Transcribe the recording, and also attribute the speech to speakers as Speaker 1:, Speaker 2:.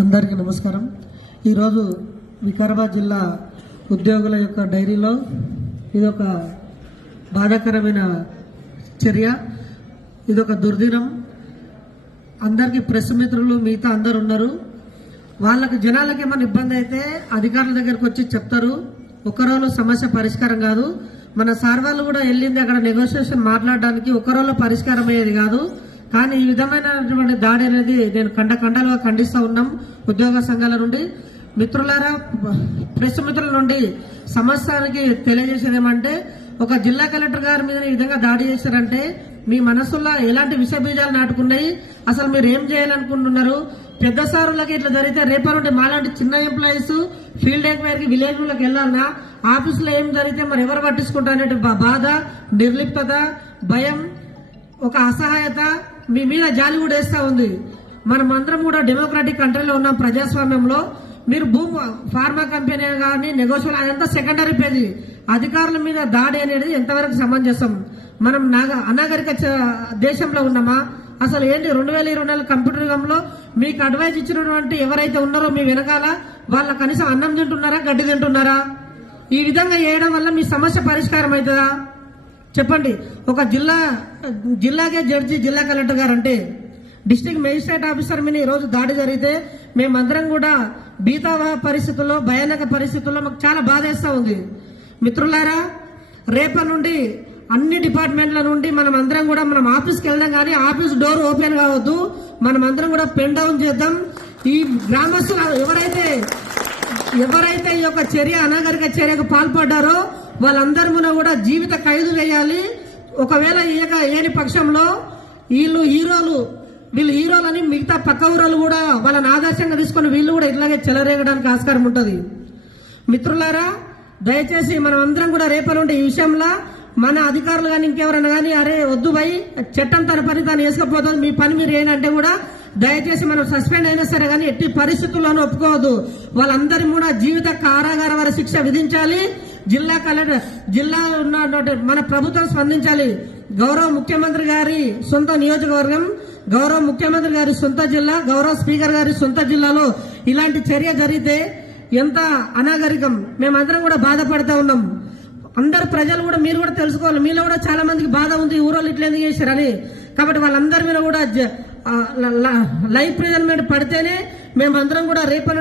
Speaker 1: అందరికీ నమస్కారం. ఈరోజు వికారాబాద్ జిల్లా ఉద్యోగుల యొక్క డైరీలో ఇది ఒక బాధాకరమైన చర్య. ఇది ఒక దుర్దినం. అందరికీ ప్రెస్ మిత్రులు మిగతా అందరు ఉన్నారు. వాళ్ళకి జనాలకి ఏమైనా ఇబ్బంది అయితే అధికారుల దగ్గరకు వచ్చి చెప్తారు. ఒకరోజు సమస్య పరిష్కారం కాదు. మన సార్ వాళ్ళు కూడా వెళ్ళింది అక్కడ నెగోషియేషన్ మాట్లాడడానికి. ఒకరోజు పరిష్కారం అయ్యేది కాదు. కానీ ఈ విధమైనటువంటి దాడి అనేది నేను కండ కండలుగా ఖండిస్తూ ఉన్నాం ఉద్యోగ సంఘాల నుండి. మిత్రులారా ప్రెస్ మిత్రుల నుండి సమస్యానికి తెలియజేసేది ఏమంటే ఒక జిల్లా కలెక్టర్ గారి మీద ఈ విధంగా దాడి చేశారంటే మీ మనసులో ఎలాంటి విష బీజాలు నాటుకున్నాయి? అసలు మీరు ఏం చేయాలనుకుంటున్నారు? పెద్ద సారులకి ఇట్లా జరిగితే రేపటి నుండి మాలాంటి చిన్న ఎంప్లాయీస్ ఫీల్డ్ ఎంక్వైరీకి విలేజ్లకు వెళ్ళాలన్నా ఆఫీసులో ఏం జరిగితే మరి ఎవరు పట్టించుకుంటారనే బాధ నిర్లిప్తత భయం ఒక అసహాయత మీ మీద జాలి కూడా వేస్తా ఉంది. మనం అందరం కూడా డెమోక్రాటిక్ కంట్రీలో ఉన్నాం ప్రజాస్వామ్యంలో. మీరు భూమి ఫార్మా కంపెనీ కానీ నెగోషియల్ అదంతా సెకండరీ పేజీ. అధికారుల మీద దాడి అనేది ఎంతవరకు సమంజసం? మనం నాగ అనాగరిక దేశంలో ఉన్నామా? అసలు ఏంటి రెండు వేల ఇరవై నాలుగు కంప్యూటర్ యుగంలో మీకు అడ్వైజ్ ఇచ్చినటువంటి ఎవరైతే ఉన్నారో మీ వెనకాల వాళ్ళ కనీసం అన్నం తింటున్నారా గడ్డి తింటున్నారా? ఈ విధంగా చేయడం వల్ల మీ సమస్య పరిష్కారం అవుతుందా చెప్పండి. ఒక జిల్లా జిల్లాకే జడ్జి జిల్లా కలెక్టర్ గారు అంటే డిస్టిక్ మేజిస్ట్రేట్ ఆఫీసర్ మీద ఈ రోజు దాడి జరిగితే మేమందరం కూడా బీతావహ పరిస్థితుల్లో భయానక పరిస్థితుల్లో మాకు చాలా బాధేస్తూ ఉంది. మిత్రులారా రేపటి నుండి అన్ని డిపార్ట్మెంట్ల నుండి మనం అందరం కూడా మనం ఆఫీస్కి వెళ్దాం కానీ ఆఫీస్ డోర్ ఓపెన్ కావద్దు. మనం అందరం కూడా పెన్ డౌన్ చేద్దాం. ఈ గ్రామస్తులు ఎవరైతే ఎవరైతే ఈ యొక్క చర్య అనాగరిక చర్యకు పాల్పడ్డారో వాళ్ళందరి కూడా జీవిత ఖైదు వేయాలి. ఒకవేళ ఈయక ఏని పక్షంలో వీళ్ళు హీరోలు వీళ్ళు హీరోలని మిగతా పక్క ఊరోళ్ళు కూడా వాళ్ళని ఆదర్శంగా తీసుకొని వీళ్ళు కూడా ఇట్లాగే చెలరేగడానికి ఆస్కారం ఉంటుంది. మిత్రులారా దయచేసి మనం అందరం కూడా రేపటి నుండి ఈ విషయంలో మన అధికారులు కానీ ఇంకెవరైనా కానీ అరే వద్దు భయ్ చట్టం తన పని తాను వేసుకపోతుంది మీ పని మీరు ఏంటంటే కూడా దయచేసి మనం సస్పెండ్ అయినా సరే కానీ ఎట్టి పరిస్థితుల్లోనూ ఒప్పుకోవద్దు. వాళ్ళందరి కూడా జీవిత కారాగార వారి శిక్ష విధించాలి. జిల్లా కలెక్టర్ జిల్లా ఉన్నటువంటి మన ప్రభుత్వం స్పందించాలి. గౌరవ ముఖ్యమంత్రి గారి సొంత నియోజకవర్గం గౌరవ ముఖ్యమంత్రి గారి సొంత జిల్లా గౌరవ స్పీకర్ గారి సొంత జిల్లాలో ఇలాంటి చర్య జరిగితే ఎంత అనాగరికం. మేమందరం కూడా బాధపడతా ఉన్నాం. అందరు ప్రజలు కూడా మీరు కూడా తెలుసుకోవాలి. మీలో కూడా చాలా మందికి బాధ ఉంది. ఊరోళ్ళు ఇట్లా ఎందుకు చేశారని కాబట్టి వాళ్ళందరి మీద కూడా లైఫ్ ఆ, మీద లైఫ్ ప్రిజన్మెంట్ పడితేనే మేమందరం కూడా రేపటి